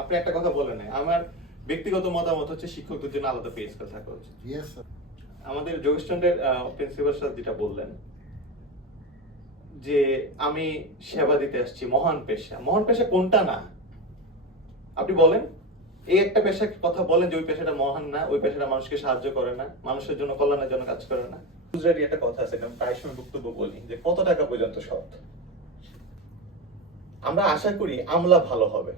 আপনি একটা কথা বলেন নাই। আমার ব্যক্তিগত মতামত হচ্ছে শিক্ষকদের জন্য আলাদা পে স্কেল থাকা উচিত। আমাদের যোগস্ট্যান্ডের প্রিন্সিপাল স্যার যেটা বললেন যে আমি সেবা দিতে আসছি মহান পেশা। মহান পেশা কোনটা না? আপনি বলেন। এই একটা পেশার কথা বলেন যে ওই পেশাটা মহান না ওই পেশাটা মানুষকে সাহায্য করে না মানুষের জন্য কল্যাণের জন্য কাজ করে না। গুজরাটি একটা কথা আছে আমি প্রায় সময় বক্তব্য বলি যে কত টাকা পর্যন্ত সৎ? আমরা আশা করি আমলা ভালো হবে।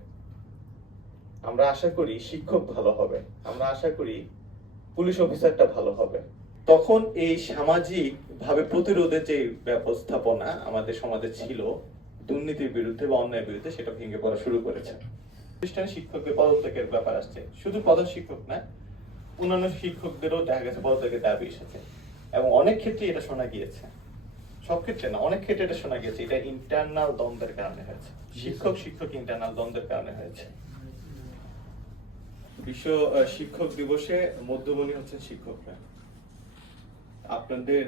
আমরা আশা করি শিক্ষক ভালো হবে। আমরা আশা করি পুলিশ অফিসারটা ভালো হবে। তখন এই সামাজিক ভাবে প্রতিরোধের যে ব্যবস্থাপনা আমাদের সমাজে ছিল, দুর্নীতির বিরুদ্ধে বা অন্যায়ের বিরুদ্ধে, সেটা ভেঙে পড়া শুরু করেছে। পদত্যাগের ব্যাপার আসছে। শুধু প্রধান শিক্ষক না, অন্যান্য শিক্ষকদেরও দেখা গেছে পদত্যাগের দাবি এসেছে। এবং অনেক ক্ষেত্রে এটা শোনা গিয়েছে। সব ক্ষেত্রে না, অনেক ক্ষেত্রে এটা শোনা গিয়েছে। এটা ইন্টারনাল দ্বন্দ্বের কারণে হয়েছে। শিক্ষক শিক্ষক ইন্টারনাল দ্বন্দ্বের কারণে হয়েছে। বিশ্ব শিক্ষক দিবসে মধ্যমণি হচ্ছেন শিক্ষকরা। আপনাদের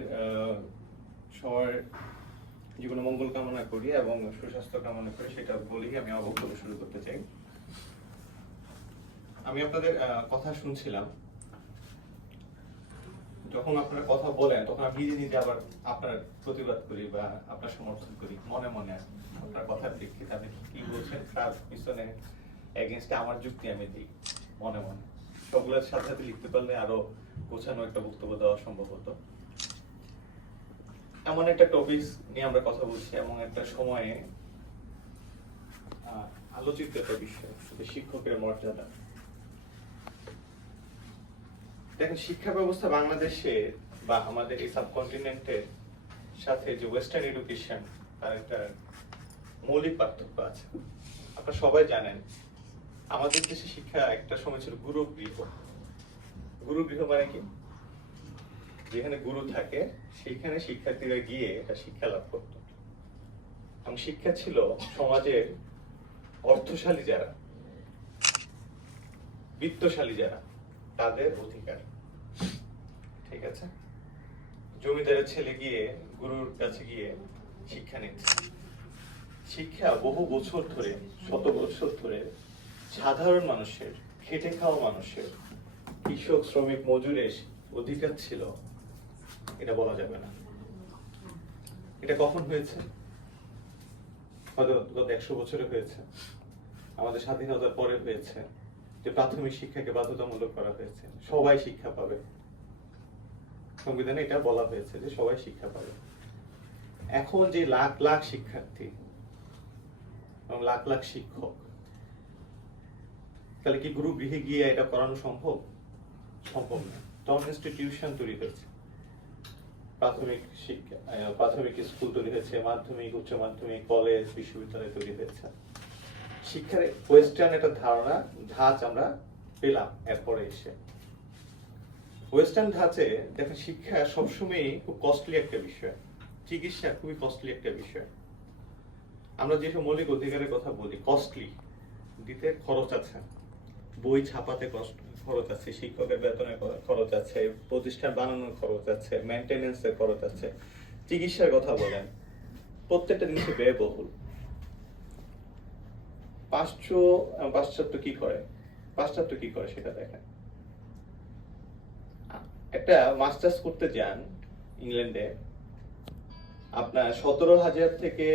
সবার জীবনে মঙ্গল কামনা করি এবং সুস্বাস্থ্য কামনা করি, সেটা বলেই আমি আমার বক্তব্য শুরু করতে চাই। আমি আপনাদের কথা শুনছিলাম। যখন আপনারা কথা বলেন, তখন আমি নিজে নিজে আবার আপনার প্রতিবাদ করি বা আপনার সমর্থন করি, মনে মনে আপনার কথার প্রেক্ষিতে আপনি কি বলছেন তার পিছনে এগেনস্টে আমার যুক্তি আমি দিই। মনে মনে। সবগুলোর সাথে সাথে লিখতে পারলে আরও গোছানো একটা বক্তব্য দেওয়া সম্ভব হতো। এমন একটা টপিক নিয়ে আমরা কথা বলছি, এমন একটা সময়ে আলোচিত একটা বিষয় শিক্ষকের মর্যাদা। দেখেন, শিক্ষা ব্যবস্থা বাংলাদেশে বা আমাদের এই সাবকন্টিনেন্টের সাথে যে ওয়েস্টার্ন এডুকেশন তার একটা মৌলিক পার্থক্য আছে। আপনারা সবাই জানেন আমাদের দেশে শিক্ষা একটা সময় ছিল গুরু গৃহ গুরু গৃহ মানে কি? যেখানে গুরু থাকে, সেখানে শিক্ষার্থীরা গিয়ে এটা শিক্ষা লাভ করত। এবং শিক্ষা ছিল সমাজের অর্থশালী যারা, বিত্তশালী যারা, তাদের অধিকার। ঠিক আছে? জমিদারের ছেলে গিয়ে, গুরুর কাছে গিয়ে শিক্ষা নিচ্ছে শিক্ষা বহু বছর ধরে, শত বছর ধরে সাধারণ মানুষের, খেটে খাওয়া মানুষের, কৃষক, শ্রমিক মজুরের অধিকার ছিল। এটা বলা যাবে না। এটা কখন হয়েছে? হয়তো গত একশো বছরে হয়েছে। আমাদের স্বাধীনতার পরে হয়েছে। যে প্রাথমিক শিক্ষাকে বাধ্যতামূলক করা হয়েছে। সবাই শিক্ষা পাবে। সংবিধানে এটা বলা হয়েছে যে সবাই শিক্ষা পাবে। এখন যে লাখ লাখ শিক্ষার্থী এবং লাখ লাখ শিক্ষক তাহলে কি গুরু গৃহে গিয়ে এটা করানো সম্ভব? সম্ভব না। তখন ইনস্টিটিউশন তৈরি হয়েছে। প্রাথমিক শিক্ষা প্রাথমিক স্কুল তৈরি হয়েছে, মাধ্যমিক, উচ্চ মাধ্যমিক কলেজ বিশ্ববিদ্যালয় তৈরি হয়েছে। শিক্ষার ওয়েস্টার্ন একটা ধারণা, ধাঁচ আমরা পেলাম এরপরে এসে। ওয়েস্টার্ন ধাঁচে দেখেন, শিক্ষা সবসময় খুব কস্টলি একটা বিষয়। চিকিৎসা খুবই কস্টলি একটা বিষয়। আমরা যেসব মৌলিক অধিকারের কথা বলি কস্টলি দিতে খরচ আছে। বই ছাপাতে কষ্ট খরচ আছে, শিক্ষকের বেতনের খরচ আছে, প্রতিষ্ঠান বানানোর খরচ আছে মেনটেনেন্সের খরচ আছে। চিকিৎসার কথা বলেন, প্রত্যেকটা জিনিসে ব্যয়বহুল। পাশ্চ পাশ্চাত্য কি করে? পাশ্চাত্য কি করে সেটা দেখেন। একটা মাস্টার্স করতে যান ইংল্যান্ডে, আপনার সতেরো হাজার থেকে,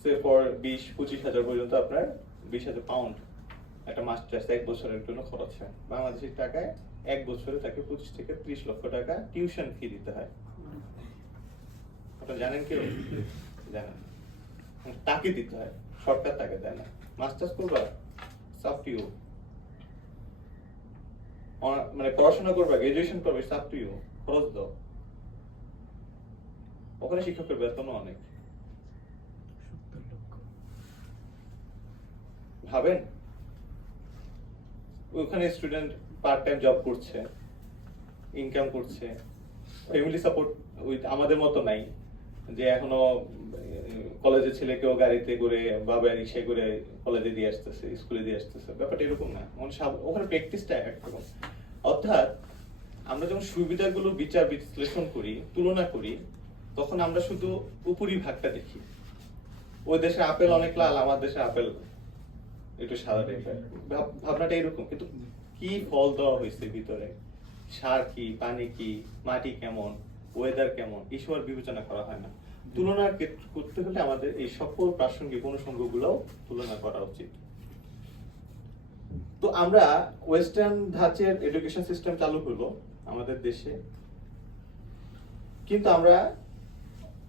সে ফর বিশ, পঁচিশ হাজার পর্যন্ত আপনার বিশ হাজার পাউন্ড একটা মাস্টার্স এক বছরের জন্য খরচ হয়। বাংলাদেশের টাকায় এক বছরে তাকে পঁচিশ থেকে ত্রিশ লক্ষ টাকা টিউশন ফি দিতে হয়। ওটা জানেন কেউ? জানেন। তাকে দিতে হয়। সরকার তাকে দেয় না। মাস্টার্স করবা? সাপ টু ইউ মানে পড়াশোনা করবা গ্রাজুয়েশন করবে সাপ টু ইউ খরচ দাও। ওখানে শিক্ষকের বেতনও অনেক। ভাবেন? ওখানে স্টুডেন্ট পার্ট টাইম জব করছে ইনকাম করছে ফ্যামিলি সাপোর্ট উইথ আমাদের মতো নাই। যে এখনও কলেজের ছেলেকেও গাড়িতে করে বাবা রিক্সায় করে কলেজে দিয়ে আসতেছে স্কুলে দিয়ে আসতেছে, ব্যাপারটা এরকম না। ওখানে প্র্যাকটিসটা একরকম অর্থাৎ আমরা যখন সুবিধাগুলো বিচার বিশ্লেষণ করি, তুলনা করি, তখন আমরা শুধু উপরি ভাগটা দেখি। ওই দেশে আপেল অনেক লাল, আমার দেশে আপেল একটু সাদা টাইপের ভাবনাটা এরকম, কিন্তু কি ফল দেওয়া হয়েছে ভিতরে? সার কি, পানি কি, মাটি কেমন ওয়েদার কেমন বিবেচনা করা হয় না। করতে হলে আমাদের এই সকল প্রাসঙ্গিক তুলনা করা উচিত। তো আমরা ওয়েস্টার্ন ধাঁচের এডুকেশন সিস্টেম চালু হলো আমাদের দেশে। কিন্তু আমরা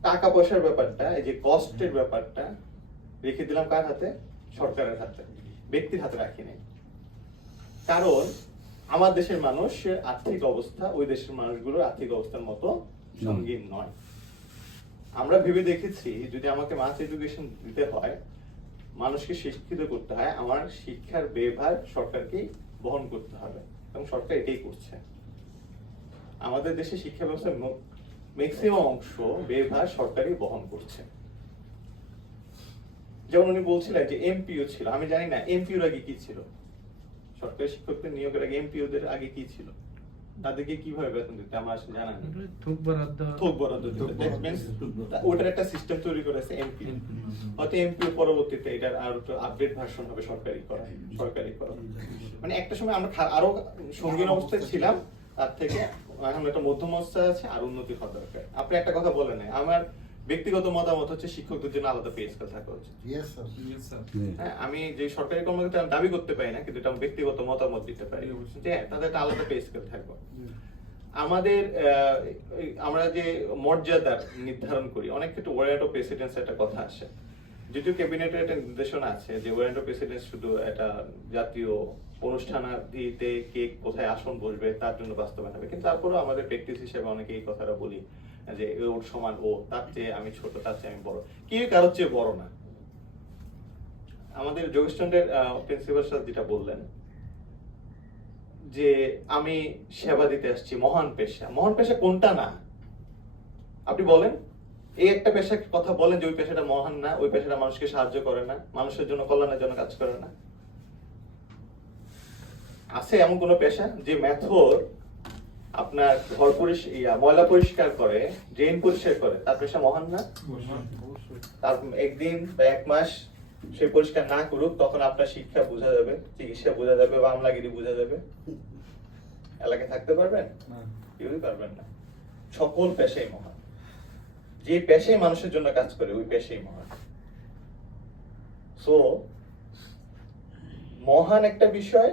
টাকা পয়সার ব্যাপারটা, এই যে কস্টের ব্যাপারটা রেখে দিলাম কার হাতে? সরকারের হাতে, ব্যক্তির হাতে রাখি নাই। কারণ আমার দেশের মানুষের আর্থিক অবস্থা ওই দেশের মানুষগুলোর আর্থিক অবস্থার মতো সঙ্গীন নয়। আমরা ভেবে দেখেছি, যদি আমাকে মাস এডুকেশন দিতে হয়, মানুষকে শিক্ষিত করতে হয়, আমার শিক্ষার ব্যয়ভার সরকারকেই বহন করতে হবে। এবং সরকার এটাই করছে। আমাদের দেশে শিক্ষা ব্যবস্থার ম্যাক্সিমাম অংশ ব্যয়ভার সরকারই বহন করছে। যেমন উনি বলছিলেন যে এমপিও ছিল। আমি জানি না এমপিওর আগে কি ছিল? সরকারি শিক্ষকদের নিয়োগের আগে এমপিওদের আগে কি ছিল? তাদেরকে কীভাবে বেতন দিতে আমার আসলে জানা নেই। থোক বরাদ্দ। থোক বরাদ্দ। ওটার একটা সিস্টেম তৈরি করেছে এমপি হয়তো এমপি পরবর্তীতে এটার আর একটু আপডেট ভার্সন হবে সরকারি করা সরকারি করা। মানে একটা সময় আমরা আরও সঙ্গীন অবস্থায় ছিলাম তার থেকে এখন একটা মধ্যম অবস্থায় আছে আর উন্নতি হওয়া দরকার। আপনি একটা কথা বলেন আমার ব্যক্তিগত মতামত হচ্ছে শিক্ষকদের জন্য আলাদা পে স্কেল থাকা উচিত। হ্যাঁ, আমি যে সরকারি কর্মকর্তা আমি দাবি করতে পারি না কিন্তু এটা ব্যক্তিগত মতামত দিতে পারি। যে হ্যাঁ, তাদের একটা আলাদা পে স্কেল থাকবে। আমাদের আমরা যে মর্যাদা নির্ধারণ করি অনেক ক্ষেত্রে ওয়ারেন্ট অফ প্রেসিডেন্স একটা কথা আসে। যদিও ক্যাবিনেটের একটা নির্দেশনা আছে যে ওয়ারেন্ট অফ প্রেসিডেন্স শুধু একটা জাতীয় অনুষ্ঠানাদিতে কে কোথায় আসন বসবে তার জন্য বাস্তবায়ন হবে। কিন্তু তারপরেও আমাদের প্র্যাকটিস হিসেবে অনেকে এই কথাটা বলি। যে ওর সমান, ও তার চেয়ে আমি ছোট, তার চেয়ে আমি বড়। কেউ কারোর চেয়ে বড় না। আমাদের যোগেশচন্দ্রের প্রিন্সিপাল স্যার যেটা বললেন, যে আমি সেবা দিতে আসছি, মহান পেশা। মহান পেশা কোনটা না? আপনি বলেন। এই একটা পেশার কথা বলেন যে ওই পেশাটা মহান না, ওই পেশাটা মানুষকে সাহায্য করে না, মানুষের জন্য কল্যাণের জন্য কাজ করে না। আছে এমন কোন পেশা যে মেথর আপনার ঘর পরিষ্কার ময়লা পরিষ্কার করে ড্রেন পরিষ্কার করে তার পেশা মহান না? তার একদিন বা এক মাস সে পরিষ্কার না করুক তখন আপনার শিক্ষা বোঝা যাবে চিকিৎসা বোঝা যাবে বা আমলাগিরি বোঝা যাবে। এলাকায় থাকতে পারবেন? কেউই পারবেন না। সকল পেশাই মহান। যে পেশাই মানুষের জন্য কাজ করে ওই পেশাই মহান। সো মহান একটা বিষয়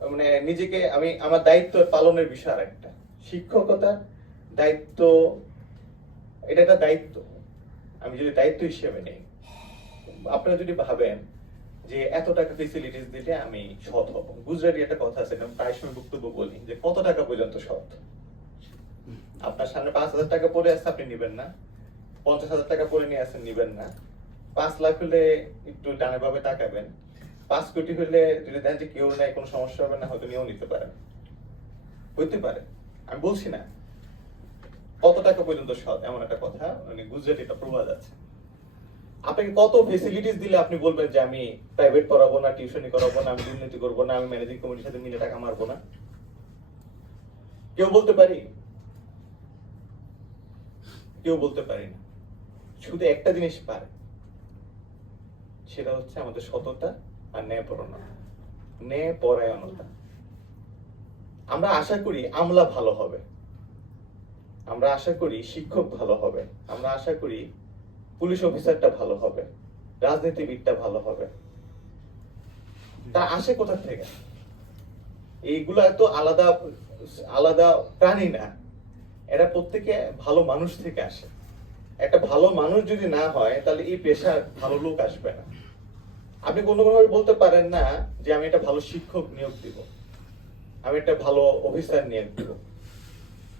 মানে নিজেকে আমি, আমার দায়িত্ব পালনের বিষয় আর একটা শিক্ষকতার দায়িত্ব, এটা একটা দায়িত্ব। আমি যদি দায়িত্ব হিসেবে নেই, আপনারা যদি ভাবেন যে এত টাকা ফেসিলিটিস দিলে আমি সৎ হব। গুজরাটি একটা কথা আছে, আমি প্রায় সময় বক্তব্য বলি যে কত টাকা পর্যন্ত সৎ? আপনার সামনে পাঁচ হাজার টাকা পড়ে আসছে আপনি নিবেন না। পঞ্চাশ হাজার টাকা পড়ে নিয়ে আসেন নিবেন না। পাঁচ লাখ হলে একটু ডানে ভাবে তাকাবেন। পাঁচ কোটি হলে যদি দেন যে কেউ নাই কোনো সমস্যা হবে না, হয়তো নিয়েও নিতে পারে। হইতে পারে। আমি বলছি না। কত টাকা পর্যন্ত সৎ? এমন একটা কথা। মানে গুজরাটি একটা প্রবাদ আছে। আপনাকে কত ফেসিলিটিস দিলে আপনি বলবেন যে আমি প্রাইভেট পড়াবো না টিউশনি করাবো না, আমি দুর্নীতি করব না, আমি ম্যানেজিং কমিটির সাথে মিলে টাকা মারবো না? কেউ বলতে পারি? কেউ বলতে পারি না। শুধু একটা জিনিস পারে। সেটা হচ্ছে আমাদের সততা। ন্যায়পরণতা ন্যায় পরায়ণতা আমরা আশা করি আমলা ভালো হবে। আমরা আশা করি শিক্ষক ভালো হবে। আমরা আশা করি পুলিশ অফিসারটা ভালো হবে। রাজনীতিবিদটা ভালো হবে। তা আসে কোথা থেকে? এইগুলা এত আলাদা আলাদা প্রাণী না। এরা প্রত্যেকে ভালো মানুষ থেকে আসে। একটা ভালো মানুষ যদি না হয়, তাহলে এই পেশার ভালো লোক আসবে না। আপনি কোনো কোনোভাবে বলতে পারেন না যে আমি একটা ভালো শিক্ষক নিয়োগ দিব। আমি একটা ভালো অফিসার নিয়োগ দিব।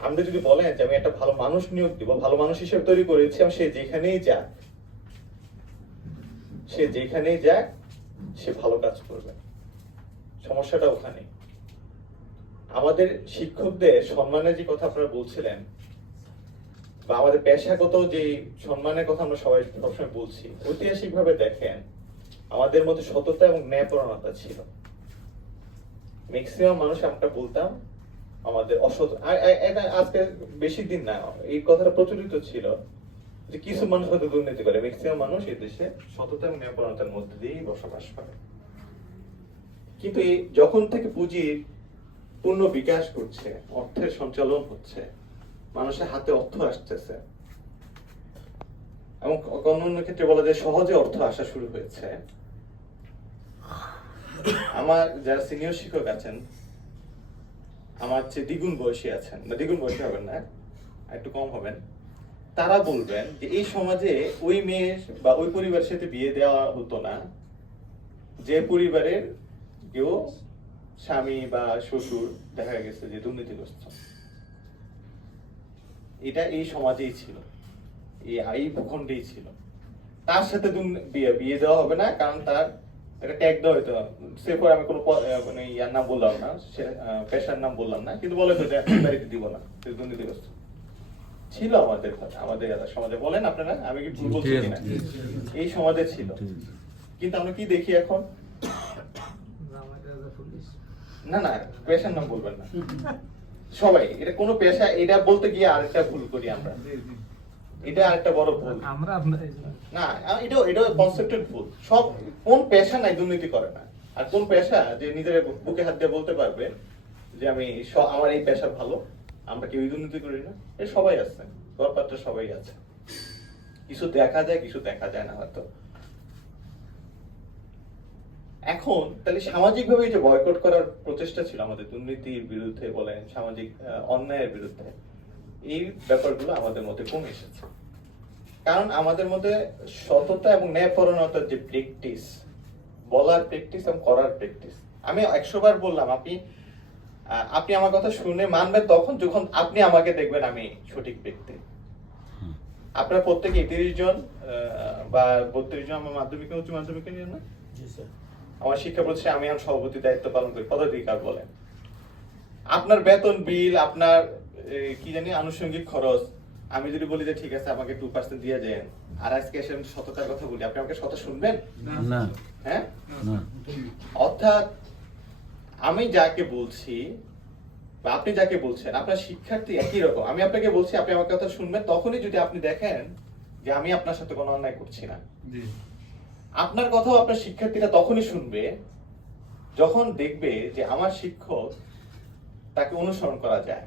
আপনি যদি বলেন যে আমি একটা ভালো মানুষ নিয়োগ দিব, ভালো মানুষ হিসেবে তৈরি করেছি সে যেখানেই যাক, সে যেখানেই যাক, সে ভালো কাজ করবে। সমস্যাটা ওখানে আমাদের শিক্ষকদের সম্মানের যে কথা আপনারা বলছিলেন, বা আমাদের পেশাগত যে সম্মানের কথা আমরা সবাই সবসময় বলছি ঐতিহাসিক ভাবে দেখেন আমাদের মধ্যে সততা এবং ন্যায়পরণতা ছিল। ম্যাক্সিমাম মানুষ আমরা বলতাম, আমাদের অসৎ আজকে বেশি দিন না, এই কথাটা প্রচলিত ছিল যে কিছু মানুষ হয়তো দুর্নীতি করে। ম্যাক্সিমাম মানুষ এই দেশে সততা এবং ন্যায়পরণতার মধ্যে দিয়েই বসবাস করে। কিন্তু এই যখন থেকে পুঁজির পূর্ণ বিকাশ করছে অর্থের সঞ্চালন হচ্ছে, মানুষের হাতে অর্থ আসতেছে। এবং অন্য ক্ষেত্রে বলা যায় সহজে অর্থ আসা শুরু হয়েছে। আমার যারা সিনিয়র শিক্ষক আছেন, আমার চেয়ে দ্বিগুণ বয়সী আছেন, না, দ্বিগুণ বয়সী হবেন না, একটু কম হবেন, তারা বলবেন যে এই সমাজে ওই মেয়ের বা ওই পরিবারের সাথে বিয়ে দেওয়া হতো না, যে পরিবারের কেউ স্বামী বা শ্বশুর দেখা গেছে যে দুর্নীতিগ্রস্ত। এটা এই সমাজেই ছিল, এই এই ভূখণ্ডেই ছিল। তার সাথে বিয়ে বিয়ে দেওয়া হবে না, কারণ তার একটা ট্যাগ দেওয়া হতো সে পরে আমি কোনো মানে ইয়ার নাম বললাম না সে পেশার নাম বললাম না কিন্তু বলে তো যে বাড়িতে দিব না দুর্নীতিগ্রস্ত ছিল আমাদের আমাদের সমাজে বলেন আপনারা আমি কি ভুল বলছি কিনা? এই সমাজে ছিল। কিন্তু আমরা কি দেখি এখন? না না পেশার নাম বলবেন না। সবাই এটা কোনো পেশা এটা বলতে গিয়ে আরেকটা ভুল করি আমরা। এটা আরেকটা বড় ভুল। আমরা না এটাও এটাও কনসেপ্টেড ভুল। সব কোন পেশা নাই দুর্নীতি করে না। আর কোন পেশা যে নিজের বুকে হাত দিয়ে বলতে পারবে যে আমি আমার এই পেশা ভালো আমরা কেউই দুর্নীতি করি না। এ সবাই আছে গড়পাত্র সবাই আছে। কিছু দেখা যায় কিছু দেখা যায় না হয়তো। এখন তাহলে সামাজিক ভাবে যে বয়কট করার প্রচেষ্টা ছিল আমাদের দুর্নীতির বিরুদ্ধে বলেন সামাজিক অন্যায়ের বিরুদ্ধে এই ব্যাপারগুলো আমাদের মধ্যে কমে এসেছে। কারণ আমাদের মধ্যে সততা এবং ন্যায়পরণতার যে প্র্যাকটিস বলার প্র্যাকটিস এবং করার প্র্যাকটিস আমি একশো বার বললাম আপনি আপনি আমার কথা শুনে মানবেন তখন যখন আপনি আমাকে দেখবেন আমি সঠিক ব্যক্তি। আপনারা প্রত্যেকে তিরিশ জন বা বত্রিশ জন আমার মাধ্যমিকে উচ্চ মাধ্যমিকে নিয়ে না আমার শিক্ষা প্রতিষ্ঠানে আমি আমার সভাপতি দায়িত্ব পালন করি পদাধিকার বলেন। আপনার বেতন বিল আপনার কি জানি আনুষঙ্গিক খরচ। আমি যদি বলি যে ঠিক আছে আমাকে টু পার্সেন্ট দিয়ে দেন। আর আজকে এসে আমি সততার কথা বলি আপনি আমাকে সত শুনবেন? না। হ্যাঁ? না। অর্থাৎ আমি যাকে বলছি বা আপনি যাকে বলছেন আপনার শিক্ষার্থী একই রকম। আমি আপনাকে বলছি আপনি আমার কথা শুনবেন তখনই যদি আপনি দেখেন যে আমি আপনার সাথে কোনো অন্যায় করছি না। আপনার কথাও আপনার শিক্ষার্থীরা তখনই শুনবে যখন দেখবে যে আমার শিক্ষক তাকে অনুসরণ করা যায়।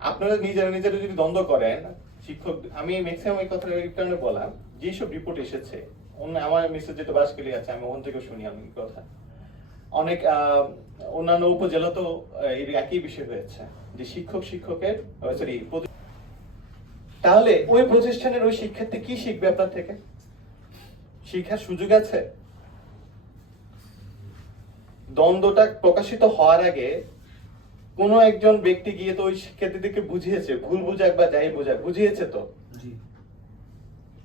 আপনারা নিজেরা নিজেরা যদি দ্বন্দ্ব করেন শিক্ষক আমি ম্যাক্সিমাম এই কথা এই কারণে বললাম যেসব রিপোর্ট এসেছে অন্য আমার মেসেজ যেটা বাসকেলি আছে আমি ওখান থেকে শুনি আমি কথা। অনেক অন্যান্য উপজেলাতেও আহ, এর একই বিষয় হয়েছে যে শিক্ষক শিক্ষকের সরি তাহলে ওই প্রতিষ্ঠানের ওই শিক্ষার্থী কি শিখবে আপনার থেকে? শিক্ষার সুযোগ আছে? দ্বন্দ্বটা প্রকাশিত হওয়ার আগে কোনো একজন ব্যক্তি গিয়ে তো ওই শিক্ষার্থীদেরকে বুঝিয়েছে ভুল বুঝাক বা যাই বুঝাক বুঝিয়েছে তো?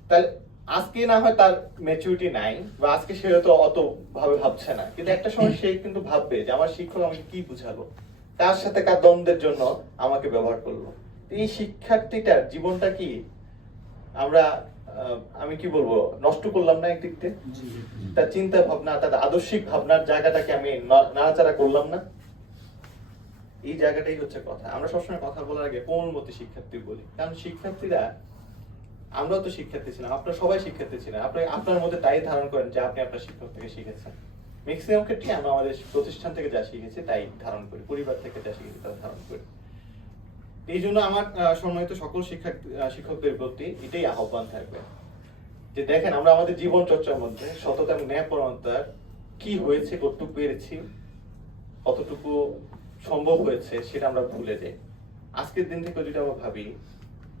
তাহলে আজকে না হয় তার ম্যাচুরিটি নাই বা আজকে সে হয়তো অত ভাবে ভাবছে না। কিন্তু একটা সময় সে কিন্তু ভাববে যে আমার শিক্ষক আমাকে কি বুঝালো? তার সাথে কার দ্বন্দ্বের জন্য আমাকে ব্যবহার করল? এই শিক্ষার্থীটার জীবনটা কি আমরা আমি কি বলব নষ্ট করলাম না একদিক থেকে তার চিন্তা ভাবনা তার আদর্শিক ভাবনার জায়গাটাকে আমি নাড়াচাড়া করলাম না? এই জায়গাটাই হচ্ছে কথা। আমরা সবসময় কথা বলার আগে কোমলমতি শিক্ষার্থী বলি? কারণ শিক্ষার্থীরা, আমরাও তো শিক্ষার্থী ছিলাম, আপনারা সবাই শিক্ষার্থী ছিলেন। আপনি, আপনার মধ্যে তাই ধারণ করেন যে আপনি আপনার শিক্ষক থেকে শিখেছেন। ম্যাক্সিমাম ক্ষেত্রে আমরা আমাদের প্রতিষ্ঠান থেকে যা শিখেছি তাই ধারণ করি, পরিবার থেকে যা শিখেছি তা ধারণ করি। এই জন্য আমার সম্মানিত সকল শিক্ষা শিক্ষকদের প্রতি এটাই আহ্বান থাকবে। যে দেখেন, আমরা আমাদের জীবন চর্চার মধ্যে সততা এবং ন্যায়পরণতার কি হয়েছে, কতটুকু পেরেছি, কতটুকু সম্ভব হয়েছে সেটা আমরা ভুলে যাই। আজকের দিন থেকে যদি আমরা ভাবি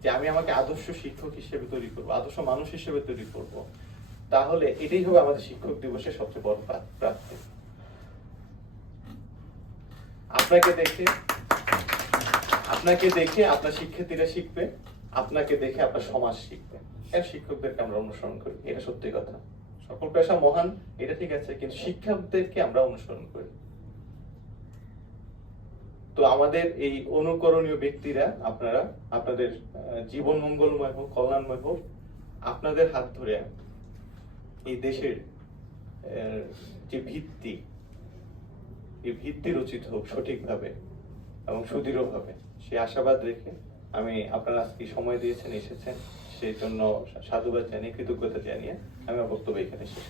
যে আমি আমাকে আদর্শ শিক্ষক হিসেবে তৈরি করব, আদর্শ মানুষ হিসেবে তৈরি করব, তাহলে এটাই হবে আমাদের শিক্ষক দিবসের সবচেয়ে বড় প্রাপ্তি। আপনাকে দেখে আপনাকে দেখে আপনার শিক্ষার্থীরা শিখবে, আপনাকে দেখে আপনার সমাজ শিখবে। এর শিক্ষকদেরকে আমরা অনুসরণ করি? এটা সত্যি কথা। সকল পেশা মহান, এটা ঠিক আছে, কিন্তু শিক্ষকদেরকে আমরা অনুসরণ করি। তো আমাদের এই অনুকরণীয় ব্যক্তিরা আপনারা আপনাদের জীবন মঙ্গলময় হোক, কল্যাণময় হোক, আপনাদের হাত ধরে এই দেশের যে ভিত্তি, এই ভিত্তি রচিত হোক সঠিকভাবে এবং সুদৃঢ়ভাবে সেই আশাবাদ রেখে আমি আপনারা আজকে সময় দিয়েছেন, এসেছেন, সেই জন্য সাধুবাদ জানিয়ে, কৃতজ্ঞতা জানিয়ে আমি বক্তব্য এখানে শেষ।